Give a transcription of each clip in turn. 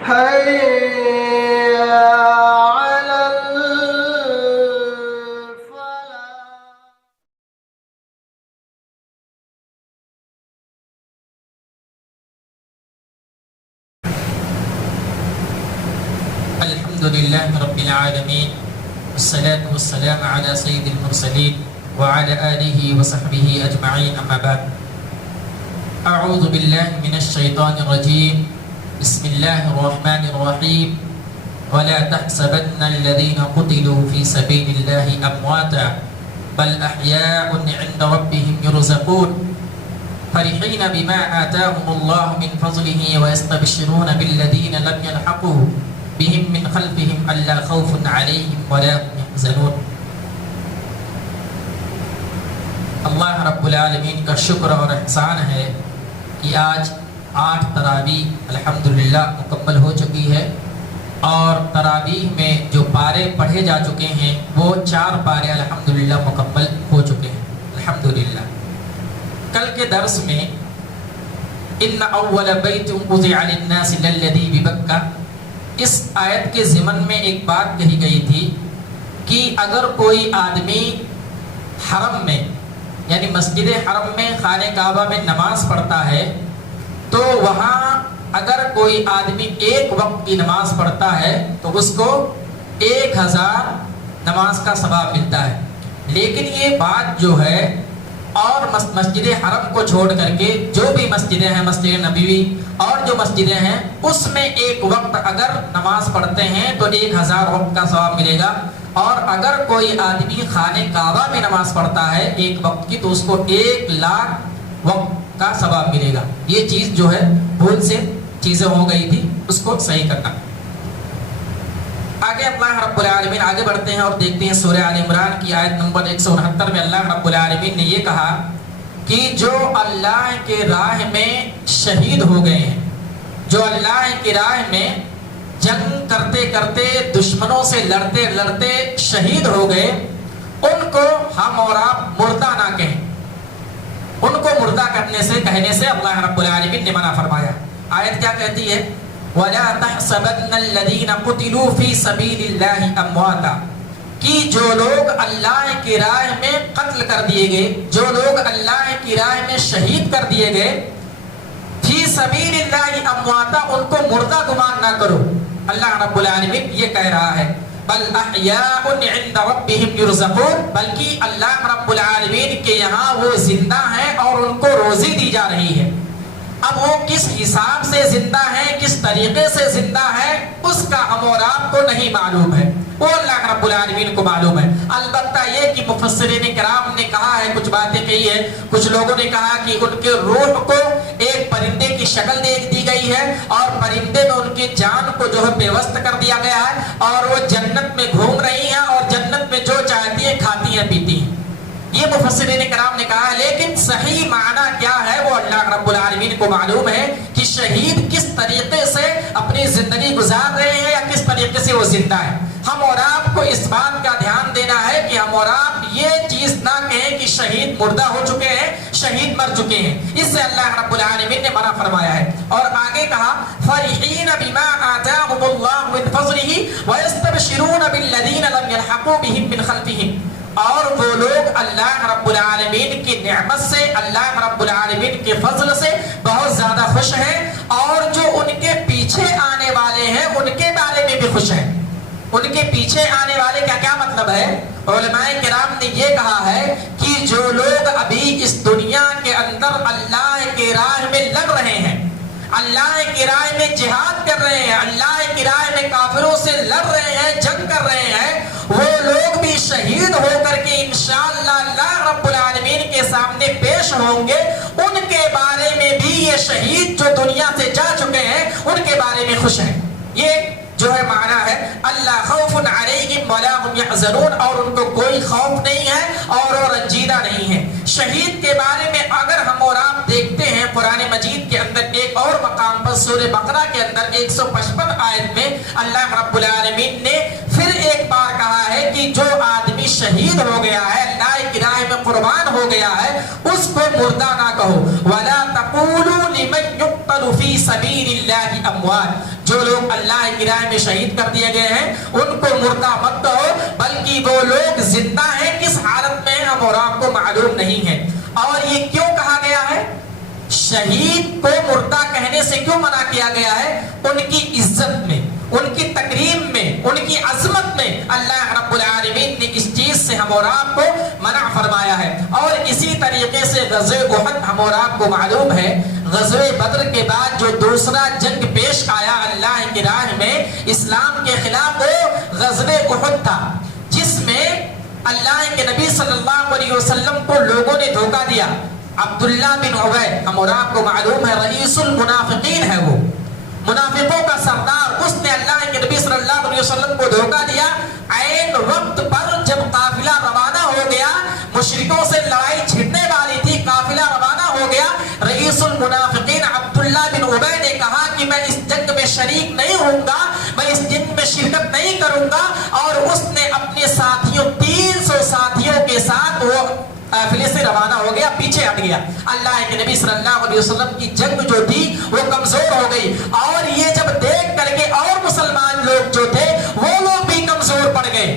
حي على الحمد لله رب العالمين والصلاة والسلام على سيد المرسلين وعلى آله وصحبه أجمعين أما بعد أعوذ بالله من الشيطان الرجيم بسم الله الرحمن الرحيم ولا تحسبن الذين قتلوا في سبيل الله أمواتا بل أحياء عند ربهم يرزقون فرحين بما آتاهم الله من فضله ويستبشرون بالذين لم يلحقوا بهم من خلفهم ألا خوف عليهم ولا هم يحزنون. اللہ رب العالمین کا شکر اور احسان ہے کہ آج 8 تراویح الحمدللہ مکمل ہو چکی ہے اور تراویح میں جو پارے پڑھے جا چکے ہیں وہ 4 پارے الحمدللہ مکمل ہو چکے ہیں الحمدللہ. کل کے درس میں ان اول بیت وضع للناس للذی ببکہ اس آیت کے ضمن میں ایک بات کہی گئی تھی کہ اگر کوئی آدمی حرم میں یعنی مسجد حرم میں خانہ کعبہ میں نماز پڑھتا ہے تو وہاں اگر کوئی آدمی ایک وقت کی نماز پڑھتا ہے تو اس کو 1000 نماز کا ثواب ملتا ہے. لیکن یہ بات جو ہے اور مسجد حرم کو چھوڑ کر کے جو بھی مسجدیں ہیں مسجد نبوی اور جو مسجدیں ہیں اس میں ایک وقت اگر نماز پڑھتے ہیں تو 1000 وقت کا ثواب ملے گا اور اگر کوئی آدمی خانہ کعبہ میں نماز پڑھتا ہے ایک وقت کی تو اس کو 1,00,000 وقت کا ثواب ملے گا. یہ چیز جو ہے بھول سے چیزیں ہو گئی تھی اس کو صحیح کرنا. آگے اللہ رب العالمین آگے بڑھتے ہیں اور دیکھتے ہیں سورہ آل عمران کی آیت نمبر 169 میں اللہ رب العالمین نے یہ کہا کہ جو اللہ کے راہ میں شہید ہو گئے ہیں جو اللہ کی راہ میں جنگ کرتے کرتے دشمنوں سے لڑتے لڑتے شہید ہو گئے ان کو ہم اور آپ مردہ نہ کہیں. ان کو مردہ کہنے سے اللہ رب العالمین نے منع فرمایا. آیت کیا کہتی ہے؟ وَلَا تَحْسَبَنَّ الَّذِينَ قُتِلُوا فِي سَبِيلِ اللَّهِ أَمْوَاتًا کہ جو لوگ اللہ کی راہ میں قتل کر دیے گئے جو لوگ اللہ کی راہ میں شہید کر دیے گئے فی سبیل اللہ امواتا ان کو مردہ گمان نہ کرو. اللہ رب العالمین یہ کہہ رہا ہے بل احیاء عند ربهم يرزقون بلکہ اللہ رب العالمین کے یہاں وہ زندہ ہیں اور ان کو روزی دی جا رہی ہے. اب وہ کس حساب سے زندہ ہے کس طریقے سے زندہ ہے اس کا ہم اور آپ کو نہیں معلوم ہے وہ اللہ رب العالمین کو معلوم ہے. البتہ یہ کہ مفسرین کرام نے کہا ہے کچھ باتیں کہی ہے کچھ لوگوں نے کہا کہ ان کے روح کو ایک پرندے کی شکل دے دی گئی ہے اور پرندے میں ان کی جان کو جو ہے پیوست کر دیا گیا ہے اور وہ جنت میں گھوم رہی ہیں اور جنت میں جو چاہتی ہیں کھاتی ہیں پیتی ہیں. یہ مفسرین کرام نے کہا لیکن صحیح معنی کیا ہے وہ اللہ رب العالمین کو معلوم ہے کہ شہید کس طریقے سے اپنی زندگی گزار رہے ہیں یا کس طریقے سے وہ زندہ ہے. ہم اور آپ کو اس بات کا دھیان دینا ہے کہ ہم اور آپ یہ چیز نہ کہیں کہ شہید مردہ ہو چکے ہیں شہید مر چکے ہیں. اس سے اللہ رب العالمین نے منع فرمایا ہے. اور آگے کہا فرحین بما آتاهم الله من فضله ويستبشرون بالذین لم يلحقوا بهم من خلفهم اور وہ لوگ اللہ رب العالمین کی نعمت سے اللہ رب العالمین کے فضل سے بہت زیادہ خوش ہیں اور جو ان کے پیچھے آنے والے ہیں ان کے بارے میں بھی خوش ہیں. ان کے پیچھے آنے والے کا کیا مطلب ہے؟ علماء کرام نے یہ کہا ہے کہ جو لوگ ابھی اس دنیا کے اندر اللہ کی راہ میں لڑ رہے ہیں اللہ کی راہ میں جہاد کر رہے ہیں اللہ کی راہ میں کافروں سے لڑ رہے ہیں جنگ کر رہے ہیں وہ لوگ بھی شہید ہو کر کے انشاءاللہ اللہ رب العالمین کے سامنے پیش ہوں گے. ان کے بارے میں بھی یہ شہید جو دنیا سے جا چکے ہیں ان کے بارے میں خوش ہیں. یہ جو ہے معنی ہے اللہ خوف علیہم ولا هم يحزنون اور ان کو کوئی خوف نہیں ہے اور وہ رنجیدہ نہیں ہے. شہید کے بارے میں اگر ہم اور آپ دیکھتے ہیں قرآن مجید کے اندر ایک اور مقام پر سورہ بقرہ کے اندر 155 آیت میں اللہ رب العالمین نے پھر ایک بار کہا ہے کہ جو آدمی شہید ہو گیا ہے اللہ کی راہ میں कुर्बान हो गया है उसको मुर्दा ना कहो। वला तक़ूलू लिमन युक़्तलु फ़ी सबीलिल्लाहि अमवात, जो लोग अल्लाह की राह में शहीद कर दिए गए हैं उनको मुर्दा मत कहो, बल्कि वो लोग जिंदा हैं, किस हालत में हम और आपको मालूम नहीं है। और ये क्यों कहा गया है? शहीद को मुर्दा कहने से क्यों मना किया गया है? उनकी इज्जत में, उनकी तकरीम में, उनकी अजमत में अल्लाह रब्बुल आलमीन ने इस चीज से हम और आपको मना फरमाया है। और इसी तरीके से ग़ज़वे उहद हम और आपको मालूम है, ग़ज़वे बद्र के बाद जो दूसरा जंग पेश आया अल्लाह की राह में इस्लाम के खिलाफ, वो ग़ज़वे उहद था, जिसमें अल्लाह के नबी सल्लल्लाहु अलैहि वसल्लम को लोगों ने धोखा दिया। अब्दुल्ला बिन उबई, हम और आपको मालूम है रईसुल मुनाफिकीन है, वो मुनाफिकों का सरदार, उसने अल्लाह के नबी सल्लल्लाहु अलैहि वसल्लम को धोखा दिया। ऐन वक्त पर जब काफिला रवाना हो गया, मुशरिकों से लड़ाई छिड़ने वाली थी, काफिला रवाना हो गया, रईसुल मुनाफिकीन अब्दुल्ला बिन उबई ने कहा कि मैं इस जंग में शरीक नहीं होऊंगा, मैं इस जंग में शिरकत नहीं करूंगा। और उसने अपने साथियों 300 साथियों के साथ वो काफिले से रवाना हो गया, पीछे हट गया। अल्लाह के नबी सल्लल्लाहु अलैहि वसल्लम की जंग जो थी वो कमजोर हो गई, और ये जब देख करके और मुसलमान लोग जो थे वो लोग भी कमजोर पड़ गए।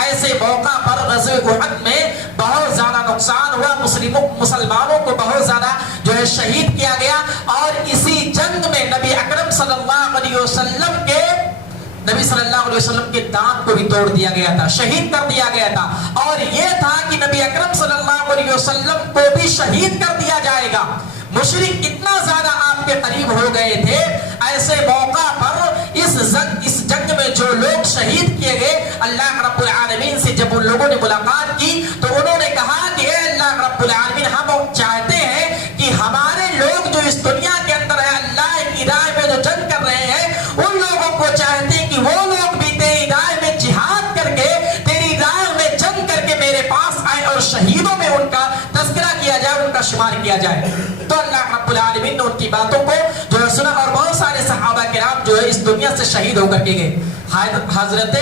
ऐसे मौका पर ग़ज़वे उहद में बहुत ज्यादा नुकसान हुआ, मुसलमानों को बहुत ज्यादा जो है शहीद किया गया। और इसी जंग में नबी अकरम सल्लल्लाहु अलैहि वसल्लम के दांत को भी तोड़ दिया गया था, शहीद कर दिया गया था। और यह था कि नबी अकरम सल्लल्लाहु अलैहि वसल्लम को भी शहीद कर दिया जाएगा। मुशरिक इतना ज्यादा आपके करीब हो गए थे, ऐसे मौका पर इस जंग में जो लोग शहीद किए गए, अल्लाह रब्बुल आलमीन से जब उन लोगों ने मुलाकात की तो उन्होंने कहा कि ए अल्लाह रब्बुल आलमीन, हम चाहते हैं कि हमारे लोग जो इस दुनिया के अंदर है अल्लाह की राह में जो जंग कर रहे हैं, उन लोगों को चाहते हैं कि वो लोग भी तेरी राह में जिहाद करके, तेरी राह में जंग करके मेरे पास आए और शहीदों में उनका तज़किरा किया जाए, उनका शुमार किया जाए। तो अल्लाह रब्बुल आलमीन ने उनकी बातों को जो है सुना, और बहुत सारे सहाबा किराम जो है इस दुनिया से शहीद होकर के गए। हजरत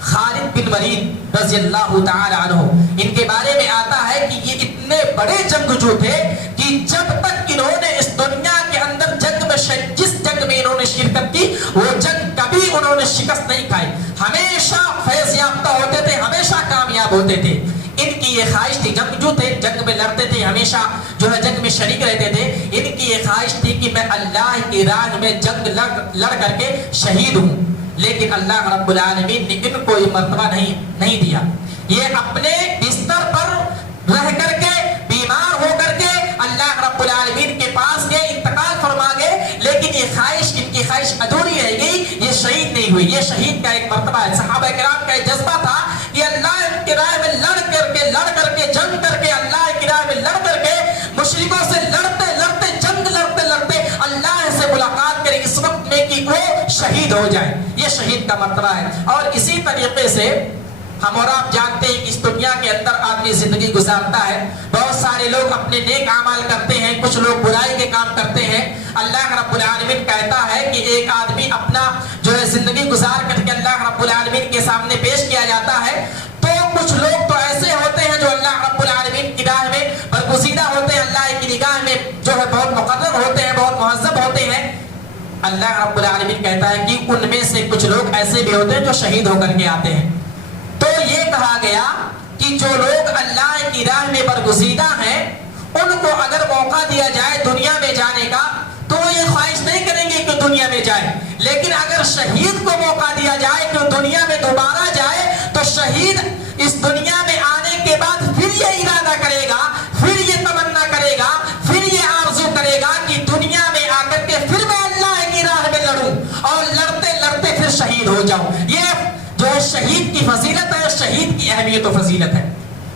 खालिद बिन वलीद रज़ियल्लाहु ताला अन्हु, इनके बारे में आता है कि ये इतने बड़े जंगजू थे कि जब तक इन्होंने इस दुनिया के अंदर जंग में जिस जंग में इन्होंने शिरकत की वो जंग कभी उन्होंने शिकस्त नहीं खाई, हमेशा फैज़ याफ्ता होते थे, हमेशा कामयाब होते थे। इनकी ये ख्वाहिश थी, जंगजू थे, जंग में लड़ते थे, हमेशा जो है जंग में शरीक रहते थे। इनकी ये ख्वाहिश थी कि मैं अल्लाह की राह में जंग लड़ करके शहीद हूँ, लेकिन अल्लाह रब्बुल आलमीन ने इनको ये मर्तबा नहीं दिया। ये अपने बिस्तर पर रह करके, बीमार हो करके अल्लाह रब्बुल आलमीन के पास गए, इंतकाल फरमा गए, लेकिन ये ख्वाहिश, इनकी ख्वाहिश अधूरी रह गई, ये शहीद नहीं हुई। ये शहीद का एक मर्तबा है। सहाबा किराम का एक जज्बा था कि अल्लाह की राह में लड़ करके जंग करके, अल्लाह की राह में लड़ करके, मुशरिकों से लड़ते लड़ते अल्लाह से मुलाकात करें इस वक्त में कि वो शहीद हो जाए। ये शहीद का मर्तबा है। और इसी तरीके से हम और आप जानते हैं कि इस दुनिया के अंदर आदमी जिंदगी गुजारता है, बहुत सारे लोग अपने नेक अमाल करते हैं, कुछ लोग बुराई के काम करते हैं। अल्लाह रब्बुल आलमीन कहता है कि एक आदमी अपना जो है जिंदगी गुजार करके अल्लाह रब्बुल आलमीन के सामने पेश किया जाता है, तो कुछ लोग तो ऐसे होते हैं जो अल्लाह रब्बुल आलमीन की राह में बरगुज़ीदा होते हैं, अल्लाह की निगाह में जो है बहुत मुक़र्रर होते हैं, बहुत मुहज़्ज़ब होते हैं। अल्लाह रब्बुल आलमीन कहता है कि उनमें से कुछ लोग ऐसे भी होते हैं जो शहीद होकर के आते हैं। तो ये कहा गया कि जो लोग अल्लाह की राह में बरगुज़ीदा हैं, उनको अगर मौका दिया जाए दुनिया में जाने का, तो वो ये ख्वाहिश नहीं करेंगे कि दुनिया में जाए। लेकिन अगर शहीद को मौका दिया जाए कि दुनिया में दोबारा जाए, तो शहीद इस दुनिया में आने के बाद फिर ये इरादा करेगा, फिर ये तमन्ना करेगा, फिर ये आरज़ू करेगा कि दुनिया में आकर के फिर मैं अल्लाह की राह में लड़ूं और लड़ते लड़ते फिर शहीद हो जाऊं। ये जो है शहीद की फजीलत है, शहीद की अहमियत और फजीलत है।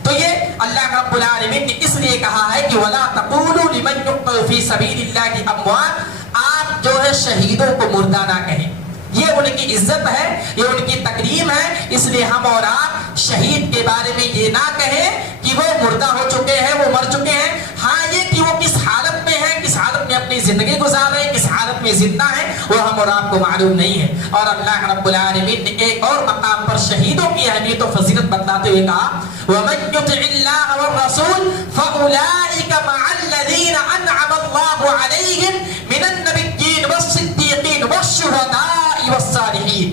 तो ये अल्लाह रब्बुल आलमीन ने इसलिए कहा है कि वला तक़ूलू लिमन युक़्तलु फ़ी सबीलिल्लाहि अमवात, आप जो है शहीदों को मुर्दा ना कहें। ये उनकी इज्जत है, ये उनकी तकरीम है। इसलिए हम और आप शहीद के बारे में ये ना कहें कि वो मुर्दा हो चुके हैं, वो मर चुके हैं। हाँ, ये कि वो किस हालत में है, किस हालत में अपनी जिंदगी गुजार रहे हैं, किस हालत आखिरत में जिंदा है वो हम और आपको मालूम नहीं है। और अल्लाह रब्बुल आलमीन ने एक और मकाम पर शहीदों की अहमियत और फजीलत बताते हुए कहा, वमन युतिइल्लाह व रसूल फउलाइका मअल्लज़ीना अनअम अल्लाहु अलैहिम मिनन नबिय्यीन वस्सिद्दीकीन वश्शुहदाई वस्सालिहीन,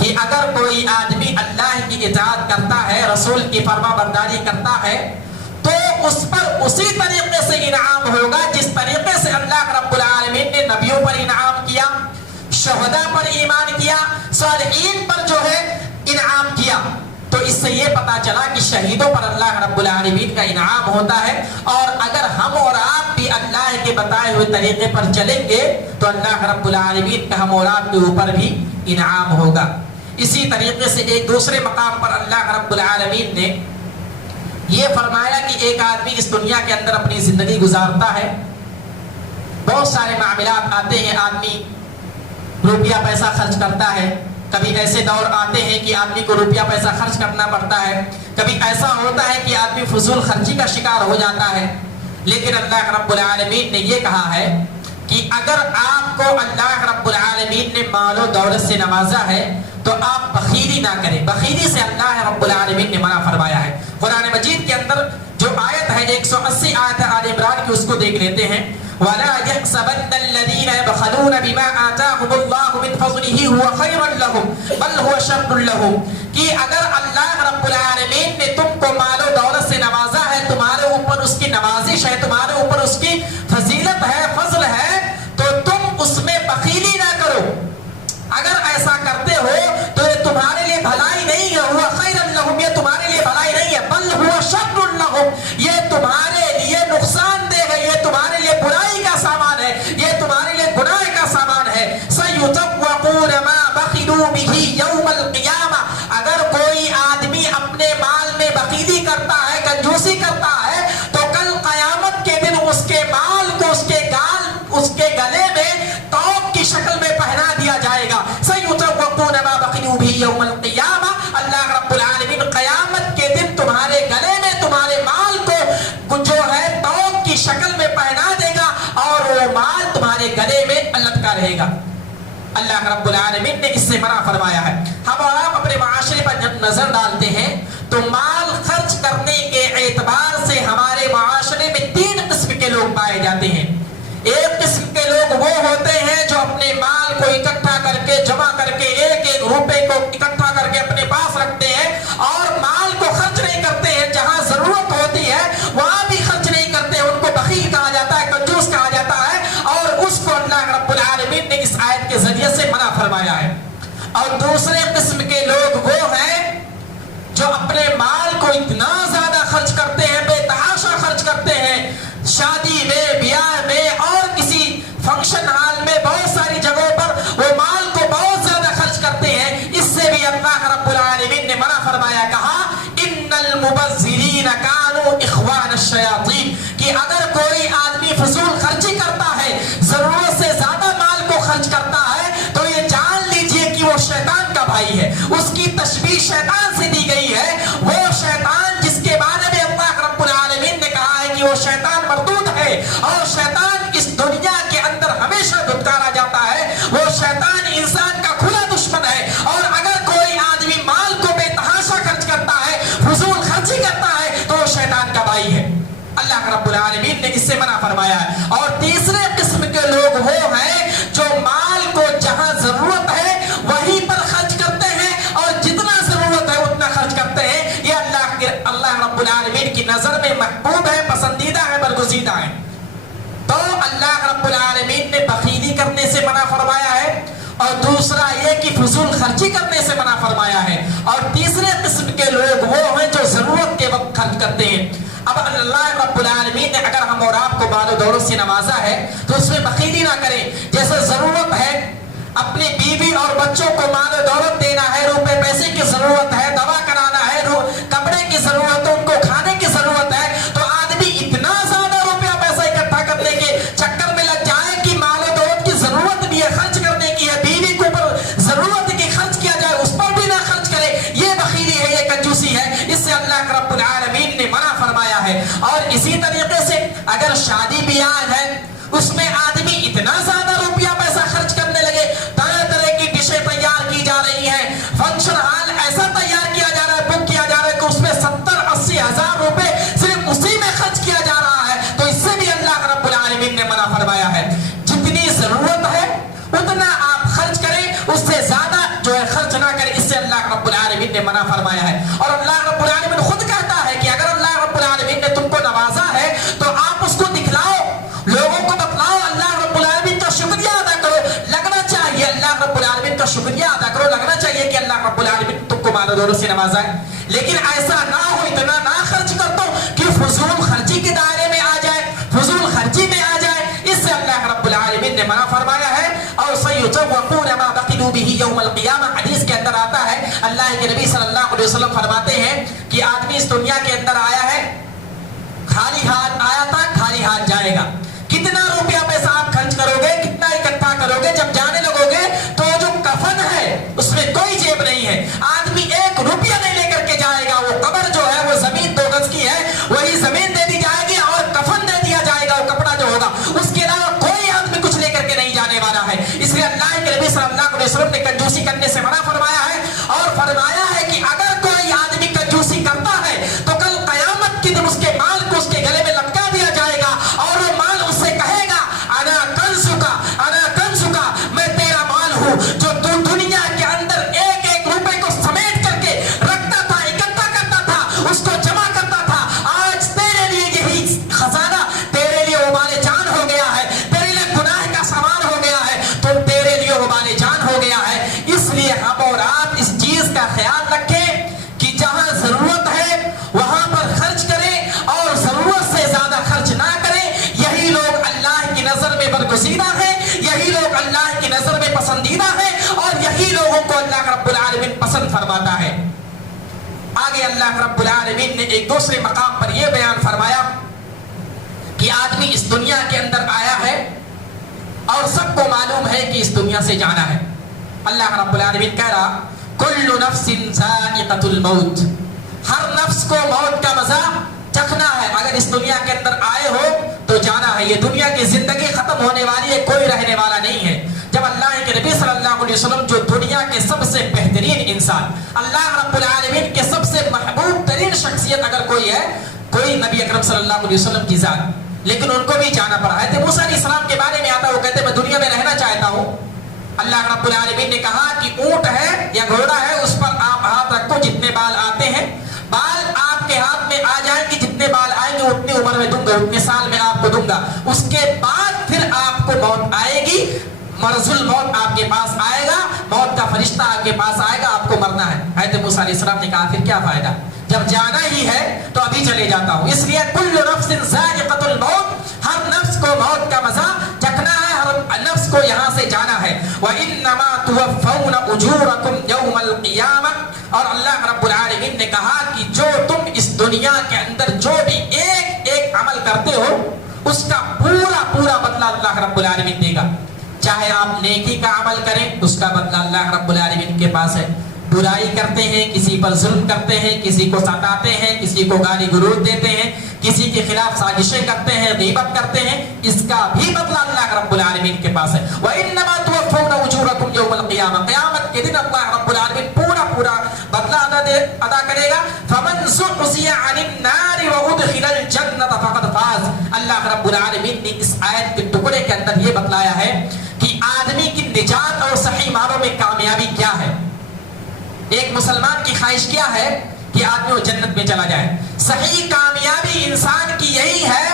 कि अगर कोई आदमी अल्लाह की इताअत करता है, रसूल की फरमाबरदारी करता है, तो उस पर उसी तरीके से इनाम होगा जिस तरीके से अल्लाह रब्बुल आलमीन ने नबियों पर इनाम किया, शहदा पर ईमान किया, सालिहीन पर जो है इनाम किया। तो इससे ये पता चला कि शहीदों पर अल्लाह रब्बुल आलमीन का इनाम होता है। और अगर हम और आप भी अल्लाह के बताए हुए तरीके पर चलेंगे तो अल्लाह रब्बुल आलमीन का हम और आप के ऊपर भी इनाम होगा। इसी तरीके से एक दूसरे मकाम पर अल्लाह रब्बुल आलमीन ने ये फरमाया कि एक आदमी इस दुनिया के अंदर अपनी जिंदगी गुजारता है, बहुत सारे मामलात आते हैं, आदमी रुपया पैसा खर्च करता है, कभी ऐसे दौर आते हैं कि आदमी को रुपया पैसा खर्च करना पड़ता है, कभी ऐसा होता है कि आदमी फजूल खर्ची का शिकार हो जाता है। लेकिन अल्लाह रब्बुल आलमीन ने ये कहा है कि अगर आपको अल्लाह रब्बुल आलमीन ने मालो दौलत से नवाजा है तो आप बखीली ना करें। बखीली से अल्लाह रब्बुल आलमीन ने मना फरमाया है। कुरान मजीद के अंदर जो आयत है 180 आयत आल इमरान की, उसको देख लेते हैं। वला यहसबन्नल्लज़ीना यबखलून बिमा आताहुमुल्लाहु मिन फज़लिही हुवा खैरन लहुम बल हुवा शर्रुन लहुम, कि अगर अल्लाह रब्बुल आलमीन ने तुमको मालो दौलत से नवाजा है, तुम्हारे ऊपर उसकी नवाजिश है, तुम्हारे ऊपर उसकी फजीलत है, फजल है, तो तुम उसमें बखीली ना करो। अगर ऐसा करते हो तो ये तुम्हारे लिए भलाई नहीं है, हुआ खैरन लहुम, ये तुम्हारे लिए भलाई नहीं है, बल हुआ शर्रुन लहुम, ये तुम्हारे लिए नुकसानदेह है, ये तुम्हारे लिए बुराई का सामान है, ये तुम्हारे लिए गुनाह का सामान है। सयुतव्वक़ून मा बखिलू बिही यौमल क़ियामा, अगर कोई आदमी अपने माल में बखीली करता है, कंजूसी करता है, तो कल क़यामत के दिन उसके माल को उसके गले में तौक की शक्ल में पहना दिया जाएगा। सयुतव्वक़ून मा बखिलू बिही यौमल क़ियामा, अल्लाह रब्बुल आलमीन क़यामत के दिन तुम्हारे गले में तुम्हारे माल को जो है तौक की शक्ल में पहना देगा और वो माल तुम्हारे गले में लटका रहेगा। अल्लाह रब्बुल आलमीन ने इससे मना फरमाया है। हम और आप अपने माशरे पर जब नजर डालते हैं तो माल खर्च करने के एतबार से हमारे माशरे में 3 किस्म के लोग पाए जाते हैं। एक किस्म के लोग वो होते हैं जो अपने माल को इकट्ठा करके, जमा करके, एक एक रुपए को इकट्ठा करके अपने पास रखते हैं और माल को खर्च नहीं करते हैं। जहां जरूरत होती है वहां भी खर्च नहीं करते, उनको बखील कहा जाता है, कंजूस कहा जाता है, और उसको अल्लाह रब्बुल आलमीन ने इस आयत के जरिए से मना फरमाया है। और दूसरे किस्म के लोग वो हैं जो अपने माल को इतना ज्यादा खर्च करते हैं, बेतहाशा खर्च करते हैं, शादी में, ब्याह में और किसी फंक्शन हॉल में, बहुत सारी जगहों पर वो माल को बहुत ज्यादा खर्च करते हैं। इससे भी अल्लाह रब्बुल आलमीन ने मना फरमाया, कहा इन्नल मुबज़्ज़िरीन कानू इख्वान अश-शयातीन, कि अगर कोई आदमी फजूल खर्ची करता है, जरूरत से ज्यादा माल को खर्च करता है, तो ये जान लीजिए कि वो शैतान का भाई है। उसकी तशबीह शैतान से दी गई है। वो शैतान जिसके बारे में अल्लाह रब्बुल आलमीन ने कहा है कि वो शैतान मरदूद है और शैतान इस दुनिया के अंदर हमेशा धुतकारा जाता है, वो शैतान इंसान का खुला दुश्मन है। और अगर कोई आदमी माल को बेतहाशा खर्च करता है, फजूल खर्ची करता है, तो वो शैतान का भाई है। अल्लाह रब्बुल आलमीन ने इससे मना फरमाया है। और तीसरे किस्म के लोग वो हैं जो माल को जहां जरूरत है वहीं पर खर्च करते हैं और जितना जरूरत है उतना खर्च करते हैं। ये अल्लाह रब्बुल आलमीन की नजर में महबूब है, पसंदीदा है, बरगुज़ीदा है। तो अल्लाह रब्बुल आलमीन ने बखीली करने से मना फरमाया है, और दूसरा ये कि फजूल खर्ची करने से मना फरमाया है। और तीसरे किस्म के लोग वो हैं जो जरूरत के वक्त खर्च करते हैं। अब अल्लाह रब्बुल आलमीन ने अगर हम और आपको मालो दौलत से नवाजा है तो उसमें बखीली ना करें। जैसे जरूरत है, अपनी बीवी और बच्चों को मालो दौलत देना है, रुपए पैसे की जरूरत है, दवा कराना है, कपड़े की जरूरत है, उनको खाने की जरूरत है, तो आदमी इतना ज्यादा रुपया पैसा इकट्ठा करने के चक्कर में लग जाए कि मालो दौलत की जरूरत भी है, खर्च करने की है, बीवी के ऊपर जरूरत है कि खर्च किया जाए, उस पर भी ना खर्च करे। ये बखीली है, ये कंजूसी है। इससे अल्लाह रब्बुल आलमीन ने मना फरमाया है। और इसी तरीके से अगर शादी ब्याह है उसमें आदमी इतना ज्यादा ने मना फरमाया है। और अल्लाह रब्बुल आलमीन खुद कहता है कि अगर अल्लाह रब्बुल आलमीन ने तुमको नवाजा है तो आप उसको दिखलाओ, लोगों को बतलाओ, अल्लाह रब्बुल आलमीन का शुक्रिया अदा करो। लगना चाहिए अल्लाह रब्बुल आलमीन का शुक्रिया अदा करो, लगना चाहिए कि अल्लाह रब्बुल आलमीन तुमको मालो दौलत से नवाजा है। लेकिन ऐसा ना हो, इतना ना खर्च कर दो कि फजूल खर्ची के दायरे में आ जाए, फजूल खर्ची में आ जाए। इससे अल्लाह रब्बुल आलमीन ने मना फरमाया है। और सयुतवक़ून मा बक़िलू बिही यौमल क़ियामा, हदीस के अंदर आता है, अल्लाह के नबी सल्लल्लाहु अलैहि वसल्लम फरमाते हैं कि आदमी इस दुनिया के अंदर आया है, खाली हाथ आया था, खाली हाथ जाएगा। कितना रुपया पैसा आप खर्च करोगे, कितना इकट्ठा करोगे, जब जाने लगोगे तो जो कफन है उसमें कोई जेब नहीं है। आदमी एक रुपया नहीं लेकर के जाएगा। वो कब्र जो है वो जमीन 2 गज की है, वही जमीन दे दी जाएगी और कफन दे दिया जाएगा, वो कपड़ा जो होगा। उसके अलावा कोई आदमी कुछ लेकर के नहीं जाने वाला है। इसलिए अल्लाह के नबी सल्लल्लाहु अलैहि वसल्लम ने कंजूसी करने से मना फरमाया है। और फरमाया है कि अगर कोई आदमी कंजूसी करता है तो कल कयामत के दिन उसके माल को उसके गले में लटका दिया जाएगा और वो माल उससे कहेगा, अना कंजुका, मैं तेरा माल हूँ जो तू दुनिया के अंदर एक एक रुपए को समेट करके रखता था, इकट्ठा करता था, उसको जमा करता था। आज तेरे लिए यही खजाना तेरे लिए उबाले जान हो गया है, तेरे लिए गुनाह का सामान हो गया है, तो तेरे लिए उबाले जान हो गया है। इसलिए हम और आप इस चीज का ख्याल रखें कि जहां जरूरत है वहां पर खर्च करें और जरूरत से ज्यादा खर्च ना करें। यही लोग अल्लाह की नजर में बरगुज़ीदा है, यही लोग अल्लाह की नजर में पसंदीदा है और यही लोगों को अल्लाह रब्बुल आलमीन पसंद फरमाता है। आगे अल्लाह रब्बुल आलमीन ने एक दूसरे मकाम पर यह बयान फरमाया कि आदमी इस दुनिया के अंदर आया है और सबको मालूम है कि इस दुनिया से जाना है। अल्लाह रब्बुल आलमीन कह रहा, कुल्लु नफ्सिन ज़ाइक़तुल मौत, हर नफ्स को मौत का मजा चखना है। अगर इस दुनिया के अंदर आए हो तो जाना है। ये दुनिया की जिंदगी खत्म होने वाली है, कोई रहने वाला नहीं है। जब अल्लाह के नबी सल्लल्लाहु अलैहि वसल्लम, जो दुनिया के सबसे बेहतरीन इंसान, अल्लाह रब्बुल आलमीन के सबसे महबूब तरीन शख्सियत अगर कोई है, कोई नबी अकरम सल्लल्लाहु अलैहि वसल्लम की जात, लेकिन उनको भी जाना पड़ा है। तो मूसा अलैहिस्सलाम के बारे में आता, वो कहते मैं दुनिया में रहना चाहता हूँ। अल्लाह रब्बुल आलमीन ने कहा कि ऊंट है या घोड़ा है, उस पर आप हाथ रखो, जितने बाल आते हैं, बाल आपके हाथ में आ जाएंगे, जितने बाल आएंगे उतनी उम्र में दूंगा, उतने साल में आपको दूंगा। उसके बाद फिर आपको मौत आएगी, मरजुल मौत आपके पास आएगा, मौत का फरिश्ता आपके पास आएगा, आपको मरना है। हज़रत मूसा अलैहिस्सलाम ने कहा फिर क्या फायदा, जब जाना ही है तो अभी चले जाता हूँ। इसलिए कुल्लु नफ्सिन ज़ाइक़तुल मौत, हर नफ्स को मौत का मजा चखना है, हर नफ्स को यहाँ से जाना है। व इन्नमा तुवफ़्फ़ौना उजूरकुम यौमल क़ियामह, और अल्लाह रब्बुल आलमीन ने कहा कि जो तुम इस दुनिया के अंदर जो भी एक एक अमल करते हो उसका पूरा पूरा बदला अल्लाह रब्बुल आलमीन देगा। चाहे आप नेकी का अमल करें, उसका बदला अल्लाह रब्बुल आलमीन के पास है। बुराई करते हैं, किसी पर जुल्म करते हैं, किसी को सताते हैं, किसी को गाली गलौज देते हैं, किसी के खिलाफ साजिशें करते हैं, गीबत करते हैं, इसका भी बदला अल्लाह रब्बुल आलमीन के पास है। व इन्नमा तुवफ़्फ़ौना उजूरकुम यौमल क़ियामह, क़यामत के दिन अल्लाह रब्बुल आलमीन पूरा पूरा बदला अदा करेगा। फमन ज़ुहज़िया अनिन नारि व उदखिलल जन्नत फ़क़द फ़ाज़, अल्लाह रब्बुल आलमीन ने इस आयत के टुकड़े के अंदर ये बतलाया है कि आदमी की निजात और सही मानों में कामयाबी क्या है। एक मुसलमान की ख्वाहिश क्या है कि आदमी वो जन्नत में चला जाए। सही कामयाबी इंसान की यही है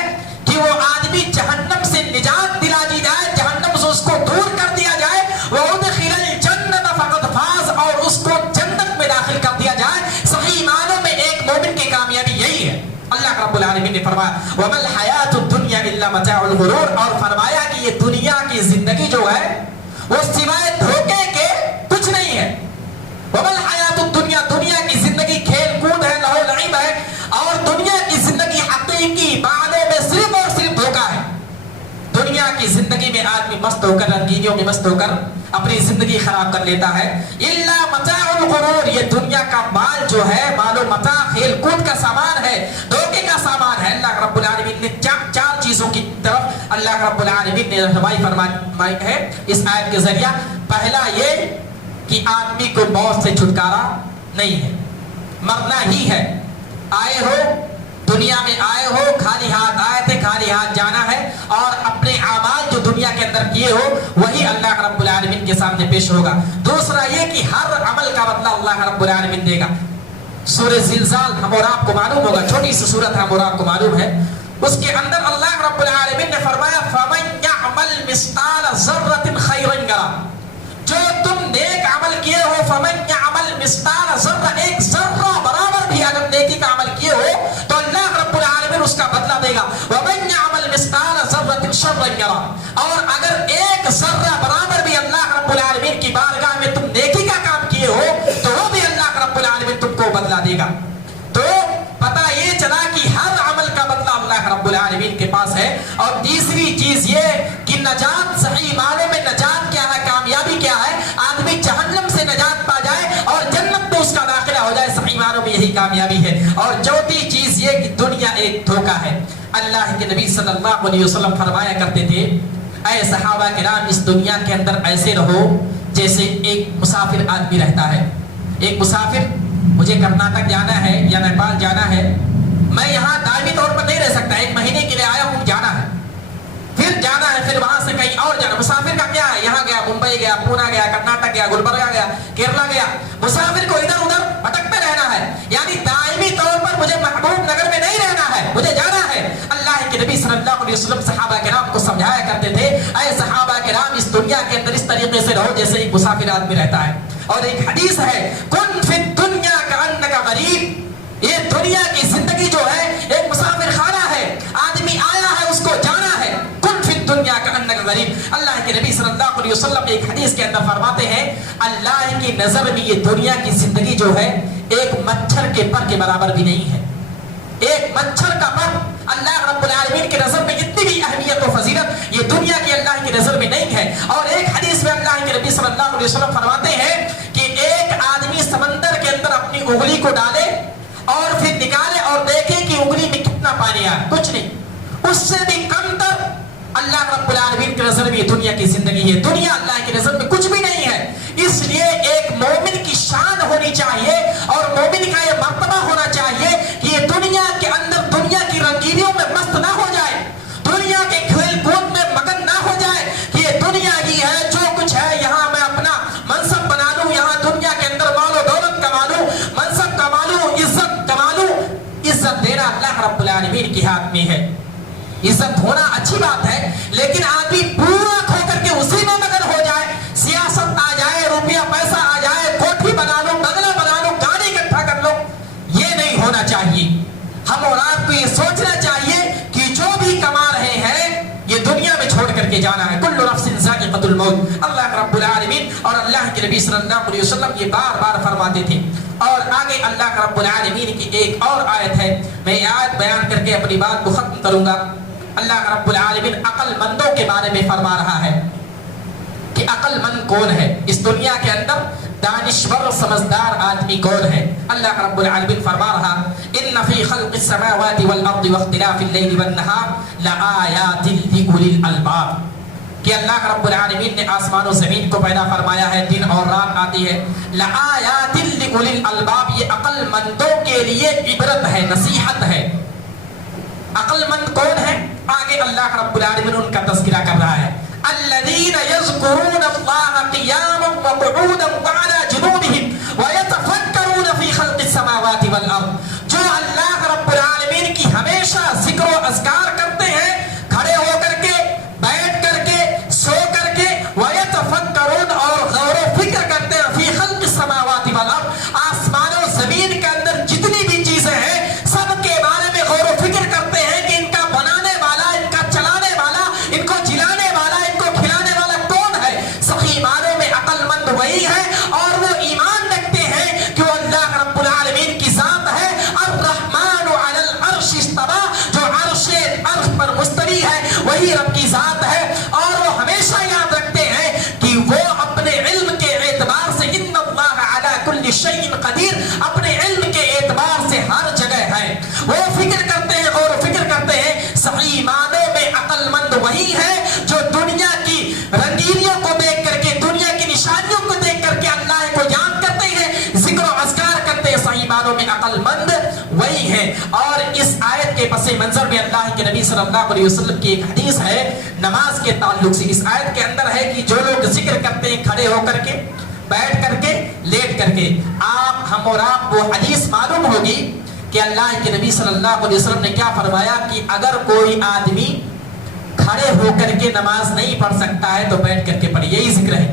कि वो आदमी जहन्नम से निजात दिला दी जाए, जहन्नम से उसको दूर कर दिया जाए, वो उदखिलल जन्नत फ़क़द फ़ाज़, और उसको जन्नत में दाखिल कर दिया जाए। सही मानों में एक मोमिन की कामयाबी यही है। अल्लाह रब्बुल आलमीन ने फरमाया वमल हयातुद दुनिया इल्ला मताउल गुरूर, और फरमाया कि ये दुनिया की जिंदगी जो है वो सिवाय धोखे के कुछ नहीं है। वमल हयातुद दुनिया, दुनिया की जिंदगी खेल कूद है, लहो लईब है, और दुनिया की जिंदगी हकीकी मायने में सिर्फ और सिर्फ धोखा है। दुनिया की जिंदगी में आदमी मस्त होकर, रंगीनियों में मस्त होकर अपनी जिंदगी खराब कर लेता है। इल्ला मताउल गुरूर, ये दुनिया का माल जो है, मालो मता खेल कूद का सामान है, धोखे का सामान है। अल्लाह रब्बुल आलमीन ने चार चीजों की तरफ अल्लाह रब्बुल आलमीन ने रहनुमाई फरमाई है इस आयत के जरिया। पहला ये कि आदमी को मौत से छुटकारा नहीं है, मरना ही है। आए हो दुनिया में, आए हो खाली हाथ आए थे, खाली हाथ जाना है, और अपने आमाल जो दुनिया के अंदर अंदर किए हो वही अल्लाह रब्बुल आलमीन के सामने पेश होगा। दूसरा ये कि हर अमल का बदला अल्लाह रब्बुल आलमीन देगा। सूरह ज़िलज़ाल हम और आपको मालूम होगा, छोटी सी सूरत है, हम और आपको मालूम है, उसके अंदर अल्लाह रब्बुल आलमीन ने फरमाया फमन यअमल मिस्काल ज़र्रतिन खैरन यरा, जो तुम नेक अमल किए हो, फमन यअमल मिस्काल ज़र्रा, एक ज़र्रा बराबर भी अगर नेकी का अमल किए हो तो अल्लाह रब्बुल आलमीन उसका बदला देगा। वमन यअमल मिस्काल ज़र्रतिन शर्रन यरा, और अगर एक ज़र्रा बराबर भी अल्लाह रब्बुल आलमीन की बारगाह में तुम नेकी का काम किए हो तो वो भी अल्लाह रब्बुल आलमीन तुमको बदला देगा। तो पता ये चला कि हर अमल का बदला अल्लाह रब्बुल आलमीन के पास है। और तीसरी चीज ये कि नजात, सही माने में नजात क्या है, कामयाबी क्या है, आदमी जहन्नम से नजात पा जाए और जन्नत में उसका दाखिला हो जाए, सही मानों में यही कामयाबी है। और चौथी चीज ये कि दुनिया एक धोखा है। अल्लाह के नबी सल्लल्लाहु अलैहि वसल्लम फरमाया करते थे, ऐ सहाबा किराम, इस दुनिया के अंदर ऐसे रहो जैसे एक मुसाफिर आदमी रहता है। एक मुसाफिर, मुझे कर्नाटक जाना है या नेपाल जाना है, मैं यहाँ दायमी तौर पर नहीं रह सकता, एक महीने के लिए आया हूँ, जाना है, फिर जाना है, फिर वहां से कहीं और जाना। मुसाफिर का क्या है, यहाँ गया, मुंबई गया, पूना गया, कर्नाटक गया, गुलबर्गा गया, केरला गया, मुसाफिर को इधर उधर भटकते रहना है, यानी दायमी तौर पर मुझे महबूब नगर में नहीं रहना है, मुझे जाना है। अल्लाह के नबी सल्लल्लाहु अलैहि वसल्लम सहाबा किराम को समझाया करते थे, ऐ सहाबा किराम, इस दुनिया के अंदर इस तरीके से रहो जैसे एक मुसाफिर आदमी रहता है। और एक हदीस है, कुन फिद दुनिया का अन्नका गरीब, ये दुनिया की जिंदगी जो है एक मुसाफिर खाना है, आदमी आया है उसको जाना है। कुन फिद दुनिया का अन्नका गरीब, अल्लाह के नबी सल्लल्लाहु अलैहि वसल्लम एक हदीस के अंदर फरमाते हैं, अल्लाह की नजर में ये दुनिया की जिंदगी जो है एक मच्छर के पर के बराबर भी नहीं है। एक मच्छर का पर अल्लाह रब्बुल आलमीन की नजर में इतनी भी अहमियत और फजीलत ये दुनिया की अल्लाह की नजर में नहीं है। और एक हदीस में अल्लाह के नबी सल्लल्लाहु अलैहि वसल्लम फरमाते हैं कि एक आदमी समंदर के अंदर अपनी उंगली को डाले और फिर निकाले और देखे कि उंगली में कितना पानी आया, कुछ नहीं, उससे भी कमतर अल्लाह रब्बुल आलमीन की नजर में ये दुनिया की जिंदगी है। दुनिया अल्लाह की नजर में कुछ भी नहीं है। इसलिए एक मोमिन की शान होनी चाहिए और मोमिन का ये मर्तबा होना चाहिए कि ये दुनिया के अंदर दुनिया की रंगीनियों में मस्त ना हो जाए, दुनिया के खेल कूद में मगन ना हो जाए कि ये दुनिया ही है, जो कुछ है यहाँ मैं अपना मनसब बना लूं, यहाँ दुनिया के अंदर मालो दौलत कमा लूं, मनसब कमा लूं, इज्जत कमा लूं। इज्जत देना अल्लाह रब्बुल आलमीन के हाथ में है। इज्जत होना अच्छी बात है, लेकिन आदमी पूरा खो करके उसी में मगन हो जाए, सियासत आ जाए, रुपया पैसा आ जाए, कोठी बना लो, बंगला बना लो, गाड़ी इकट्ठा कर लो, ये नहीं होना चाहिए। हम और आपको ये सोचना चाहिए कि जो भी कमा रहे हैं ये दुनिया में छोड़ करके जाना है। कुल्लु नफ्सिन ज़ाइक़तुल मौत, अल्लाह रब्बुल आलमीन और अल्लाह के नबी सल्लल्लाहु अलैहि वसल्लम ये बार बार फरमाते थे। और आगे अल्लाह रब्बुल आलमीन की एक और आयत है, मैं ये आयत बयान करके अपनी बात को खत्म करूंगा। अल्लाह रब्बुल आलमीन अक्लमंदों के बारे में फरमा रहा है कि अक्लमंद कौन है। इस दुनिया के अंदर दानिश्वर समझदार आदमी कौन है। अल्लाह रब्बुल आलमीन फरमा रहा, इन्न फी खल्क़िस समावाति वल अर्दि वख्तिलाफिल लैलि वन नहार लआयातिन लिउलिल अलबाब, कि अल्लाह रब्बुल आलमीन ने आसमान और जमीन को पैदा फरमाया है, दिन और रात आती है। लआयातिन लिउलिल अलबाब, ये अक्लमंदों के लिए इबरत है, नसीहत है। अक्लमंद कौन है? आगे अल्लाह रब्बुल आलमीन उनका तज़किरा कर रहा है, अल्लज़ीना यज़्कुरूनल्लाह क़ियामन व क़ुऊदन व अला जुनूबिहिम व यतफ़क्करून फ़ी ख़ल्क़िस समावाति वल अर्द, जो अल्लाह रब्बुल आलमीन की हमेशा ज़िक्र व अज़कार करते हैं, खड़े होकर के, बैठ करके, सो करके, व यतफ़क्करून और गौर व फिक्र करते हैं, फ़ी ख़ल्क़िस समावाति वल अर्द, आसमान और ज़मीन के अंदर जितनी भी चीजें हैं सबके बारे में गौर व फिक्र करते हैं कि इनका बनाने वाला, इनका चलाने वाला, इनको जिलाने वाला, इनको खिलाने वाला कौन है। सही मानों में अक्लमंद वही है और वो ईमान रखते हैं कि वो अल्लाह रब्बुल आलमीन की जात है। अर्रहमान अलल अर्श इस्तवा, जो अर्श पर मुस्तवी है वही रब की जात है। और वो हमेशा याद रखते हैं कि वो अपने इल्म के एतबार से, इन्नल्लाह अला कुल्लि शैइन कदीर, अपने इल्म के एतबार से हर जगह है। वो फिक्र करते हैं और फिक्र करते हैं। सही मानों में अक्लमंद वही है जो दुनिया की रंगीनियों को देख करके, दुनिया की निशानियों को देख करके अल्लाह को याद करते हैं, जिक्र अज़कार करते हैं। सही मानों में अक्लमंद वही है। और इस आयत के پس منظر میں اللہ کے نبی صلی اللہ علیہ وسلم کی ایک حدیث ہے نماز کے تعلق سے. اس آیت کے اندر ہے کہ جو لوگ ذکر کرتے ہیں کھڑے ہو کر کے, بیٹھ کر کے, لیٹ کر کے, ہم اور آپ وہ حدیث معلوم ہوگی کہ اللہ کے نبی صلی اللہ علیہ وسلم نے کیا فرمایا کہ اگر کوئی آدمی کھڑے ہو کر کے نماز نہیں پڑھ سکتا ہے تو بیٹھ کر کے پڑھے. یہی ذکر ہے.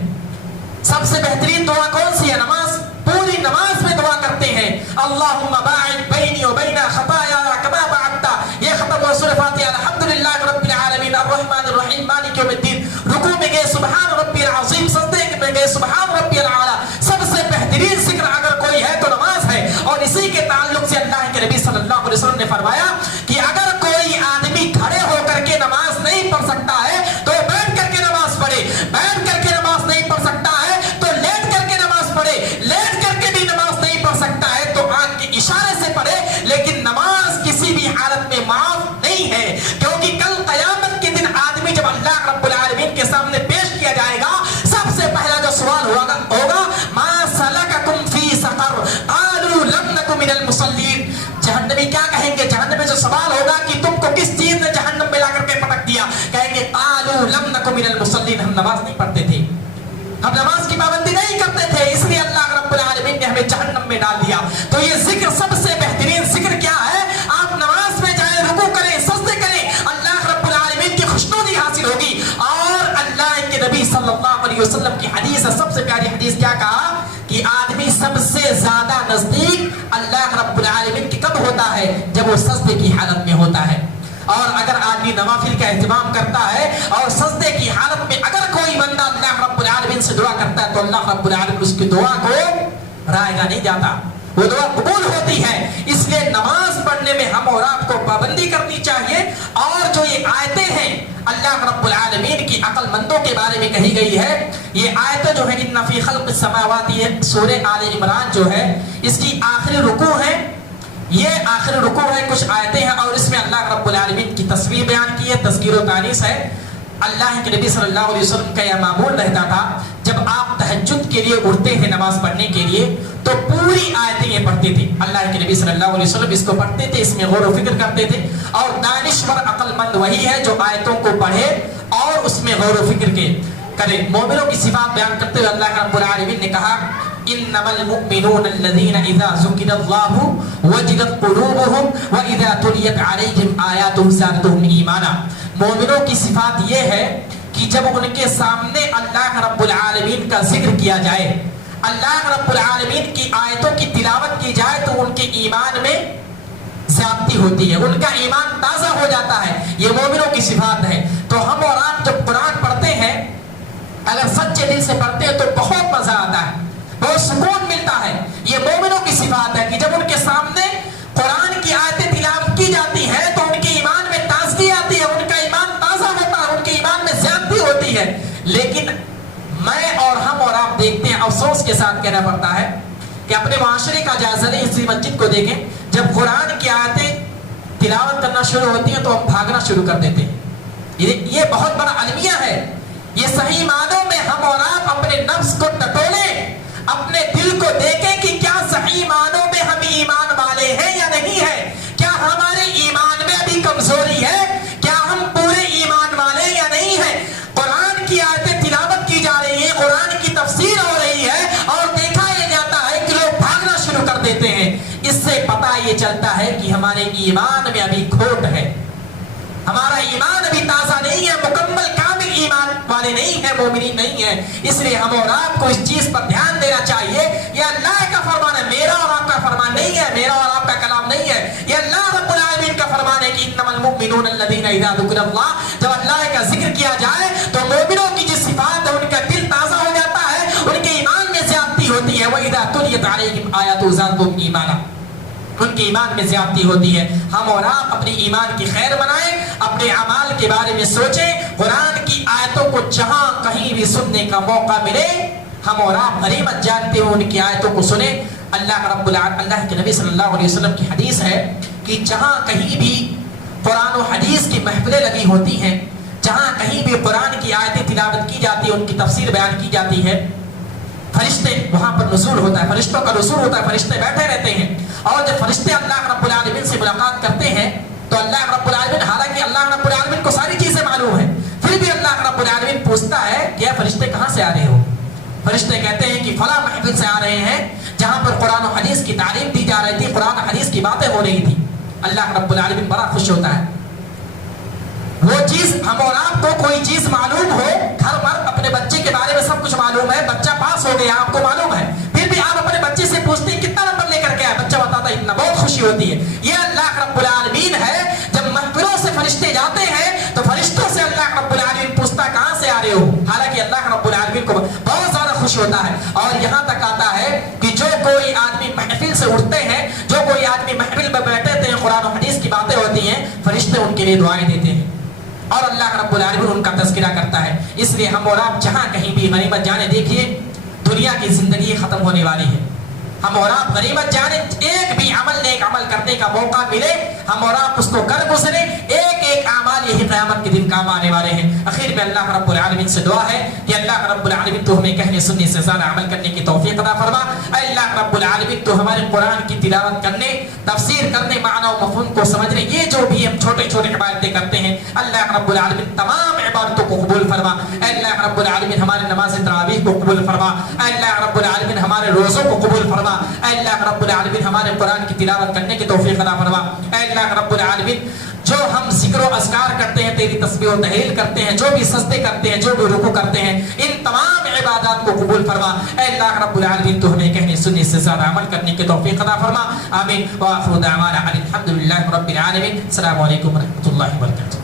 سب سے بہترین دعا کون سی ہے؟ نماز. پوری نماز میں دعا کرتے ہیں اللہم باعد بینی و بین خطایا کما بعدت. یہ ختم ہوا سورہ فاتحہ. الحمدللہ رب العالمین الرحمن الرحیم مالک یوم الدین. رکوع میں گئے سبحان ربی العظیم, سجدے میں گئے سبحان ربی الاعلی. سب سے بہترین ذکر اگر کوئی ہے تو نماز ہے. اور اسی کے تعلق سے اللہ کے نبی صلی اللہ علیہ وسلم نے فرمایا کہ اگر کوئی آدمی کھڑے ہو کر کے نماز نہیں پڑھ سکتا ہے تو بیٹھ کر کے نماز پڑھے. بیٹھ کر کے نماز نہیں پڑھ سکتا ہے تو لیٹ کر کے نماز پڑھے. لیٹ کر کے بھی نماز نہیں پڑھ سکتا ہے تو آنکھ کے اشارے سے پڑھے. لیکن نماز کسی بھی حالت میں معاف نہیں ہے, کیونکہ کل قیامت کے دن آدمی جب اللہ رب العالمین کے سامنے پیش کیا جائے گا, سب سے پہلا جو سوال ہوگا ما سلککم فی سقر قالوا لم نک من المصلین. جہنمی کیا کہیں گے؟ جہنم میں جو سوال ہوگا کہ تم کو کس چیز نے جہنم میں لا کر کے پٹک دیا, کہیں گے قالوا لم نک من المصلین, ہم نماز نہیں پڑھتے تھے, ہم نماز کی پابندی نہیں کرتے تھے, اس لیے اللہ رب العالمین نے ہمیں جہنم میں ڈال دیا. تو یہ ذکر سب سے بہترین ذکر کیا ہے؟ آپ نماز میں جائیں, رکوع کریں, سجدے کریں, اللہ رب العالمین کی خوشنودی حاصل ہوگی. اور اللہ کے نبی صلی اللہ علیہ وسلم کی حدیث ہے, سب سے پیاری حدیث, کیا کہا کہ آدمی سب سے زیادہ نزدیک اللہ رب العالمین کی کب ہوتا ہے؟ جب وہ سجدے کی حالت میں ہوتا ہے. اور اگر آدمی نوافل کا اہتمام کرتا ہے اور سجدے کی حالت میں اگر کوئی بندہ اللہ رب العالمین سے دعا کرتا ہے تو اللہ رب العالمین اس کی دعا کو رائے گا نہیں جاتا, وہ دعا قبول ہوتی ہے. اس لیے نماز پڑھنے میں ہم اور آپ کو پابندی کرنی چاہیے. اور جو یہ آیتیں ہیں اللہ رب العالمین کی عقل مندوں کے بارے میں کہی گئی ہے, یہ آیتیں جو ہے ان فی خلق السماوات, یہ سورہ آل عمران جو ہے اس کی آخری رکوع ہے, یہ آخری رکوع ہے, کچھ آیتیں ہیں اور اس میں اللہ رب العالمین کی تصویر بیان کی ہے, تذکیر و تانیث ہے. اللہ کے نبی صلی اللہ علیہ وسلم کا یہ معمول رہتا تھا جب آپ تہجد کے لیے اٹھتے ہیں نماز پڑھنے کے لیے تو پوری آیتیں یہ پڑھتے تھے. اللہ کے نبی صلی اللہ علیہ وسلم اس کو پڑھتے تھے, اس میں غور و فکر کرتے تھے. اور دانشور عقل مند وہی ہے جو آیتوں کو پڑھے اور اس میں غور و فکر کرے. مومنوں کی صفات بیان کرتے ہوئے اللہ رب العالمین نے کہا انما المؤمنون الذين اذا ذكر الله وجلت قلوبهم واذا تليت عليهم آياته زادتهم ایمانا. مومنوں کی صفات یہ ہے کہ جب ان کے سامنے اللہ رب العالمین کا ذکر کیا جائے, اللہ رب العالمین کی آیتوں کی تلاوت کی جائے تو ان کے ایمان میں زیادتی ہوتی ہے, ان کا ایمان تازہ ہو جاتا ہے. یہ مومنوں کی صفات ہے. تو ہم اور آپ جب قرآن پڑھتے ہیں اگر سچے دل سے پڑھتے ہیں تو بہت مزہ آتا ہے, بہت سکون ملتا ہے. یہ مومنوں کی صفات ہے کہ جب ان کے سامنے قرآن کی آیتیں تلاوت کی جاتی ہیں تو ان کے ایمان میں تازگی آتی ہے, ان کا ایمان تازہ ہوتا ہے, ان کے ایمان میں زیادتی ہوتی ہے. لیکن میں اور ہم اور آپ دیکھتے ہیں, افسوس کے ساتھ کہنا پڑتا ہے کہ اپنے معاشرے کا جائزہ لیں, اسی مسجد کو دیکھیں, جب قرآن کی آیتیں تلاوت کرنا شروع ہوتی ہیں تو ہم بھاگنا شروع کر دیتے ہیں. یہ بہت بڑا المیہ ہے. یہ صحیح معنوں میں ہم اور آپ اپنے نفس کو ٹٹولیں, اپنے دل کو دیکھیں کہ کیا صحیح معنوں میں ہم ایمان والے ہیں یا نہیں ہے, کیا ہمارے ایمان میں ابھی کمزوری ہے, کیا ہم پورے ایمان والے یا نہیں ہیں. قرآن کی آیتیں تلاوت کی جا رہی ہیں, قرآن کی تفسیر ہو رہی ہے اور دیکھا یہ جاتا ہے کہ لوگ بھاگنا شروع کر دیتے ہیں. اس سے پتہ یہ چلتا ہے کہ ہمارے ایمان میں ابھی کھوٹ ہے, ہمارا ایمان ابھی تازہ نہیں ہے, مکمل کامل ایمان والے نہیں ہیں, مومنین نہیں ہیں. اس لیے ہم اور آپ کو اس چیز پر دھیان دینا چاہیے. یہ اللہ کا فرمان ہے, میرا اور آپ کا فرمان نہیں ہے, میرا اور آپ کا کلام نہیں ہے. یہ اللہ رب العالمین کا فرمان ہے کہ انما المؤمنون الذین اذا ذکر اللہ, جب اللہ کا ذکر کیا جائے تو مومنوں کی جو صفات ہے ان کا دل تازہ ہو جاتا ہے, ان کے ایمان میں زیادتی ہوتی ہے. وَإِذَا تُلِيَتْ عَلَيْهِمْ آیَاتُهُ زَادَتْهُمْ ایمانا, ان کے ایمان میں زیادتی ہوتی ہے. ہم اور آپ اپنی ایمان کی خیر بنائیں, اپنے اعمال کے بارے میں سوچیں. قرآن کی آیتوں کو جہاں کہیں بھی سننے کا موقع ملے, ہم اور آپ غنیمت جانتے ہوئے ان کی آیتوں کو سنیں. اللہ کے نبی صلی اللہ علیہ وسلم کی حدیث ہے کہ جہاں کہیں بھی قرآن و حدیث کی محفلیں لگی ہوتی ہیں, جہاں کہیں بھی قرآن کی آیتیں تلاوت کی جاتی ہے, ان کی تفسیر بیان کی جاتی ہے, فرشتے وہاں پر نزول ہوتا ہے, فرشتوں کا نزول ہوتا ہے, فرشتے بیٹھے رہتے ہیں. اور جب فرشتے اللہ رب العالمین سے ملاقات کرتے ہیں तो अल्लाह रब्बुल आलमीन, हालांकि अल्लाह रब्बुल आलमीन को सारी चीजें मालूम है, फिर भी अल्लाह रब्बुल आलमीन पूछता है कि फरिश्ते कहाँ से आ रहे हो? फरिश्ते कहते हैं कि फला महफिल से आ रहे हैं जहां पर कुरान और हदीस की तालीम दी जा रही थी, कुरान और हदीस की बातें हो रही थी। अल्लाह रब्बुल आलमीन बड़ा खुश होता है। वो चीज हम और आपको कोई चीज मालूम हो, घर पर अपने बच्चे के बारे में सब कुछ मालूम है, बच्चा पास हो गया आपको मालूम है, फिर भी आप अपने बच्चे से पूछते हैं कितना नंबर लेकर के आया, बच्चा बताता है इतना, बहुत खुशी होती है। ये अल्लाह रब्बुल आलमीन है। जब महफिलों से फरिश्ते जाते हैं तो फरिश्तों से अल्लाह रब्बुल आलमीन पूछता कहां से आ रहे हो, हालांकि अल्लाह रब्बुल आलमीन को बहुत ज्यादा खुश होता है। और यहां तक आता है कि जो कोई आदमी महफिल से उठते हैं, जो कोई आदमी महफिल में बैठे थे, कुरान और हदीस की बातें होती हैं, फरिश्ते उनके लिए दुआएं देते हैं और अल्लाह रब्बुल आलमीन उनका तज़किरा करता है। इसलिए हम और आप जहां कहीं भी गनीमत जाने, देखिए दुनिया की जिंदगी खत्म होने वाली है, हम और आप गनीमत जाने, एक भी अमल नेक अमल करने का मौका मिले, हम और आप उसको कर गुजरे, एक एक अमाल यही क़यामत के दिन काम आने वाले हैं। आखिर में अल्लाह रब्बुल आलमीन से दुआ है कि अल्लाह रब्बुल आलमीन तो हमें कहने सुनने से ज़्यादा अमल करने की तौफीक अता फरमा। अल्लाह रब्बुल आलमीन तो हमारे कुरान की तिलावत करने, तफसीर करने, माना और मफ़हूम को समझने, ये जो भी हम छोटे छोटे इबादतें करते हैं, अल्लाह रब्बुल आलमीन तमाम इबादतों को कबूल फरमा। अल्लाह रब्बुल आलमीन हमारे नमाज तरावीह को कबूल फरमा। अल्लाह रब्बुल आलमीन हमारे रोज़ों को कबूल फरमा। अल्लाह रब्बुल आलमीन हमारे कुरान की तिलावत करने की तौफीक अता फरमा। अल्लाह रब्बुल आलमीन जो हम ज़िक्र व अज़कार करते हैं, तेरी तस्बीह व तहलील करते हैं, जो भी सजदे करते हैं, जो भी रुकू करते हैं, इन तमाम इबादत को कबूल फरमा। अल्लाह रब्बुल आलमीन तो हमें कहने सुनने से ज़्यादा अमल करने की तौफीक अता फरमा। आमीन। व आखिरु दावाना अनिल हम्दुलिल्लाहि रब्बिल आलमीन। अस्सलामु अलैकुम व रहमतुल्लाहि व बरकातुहू।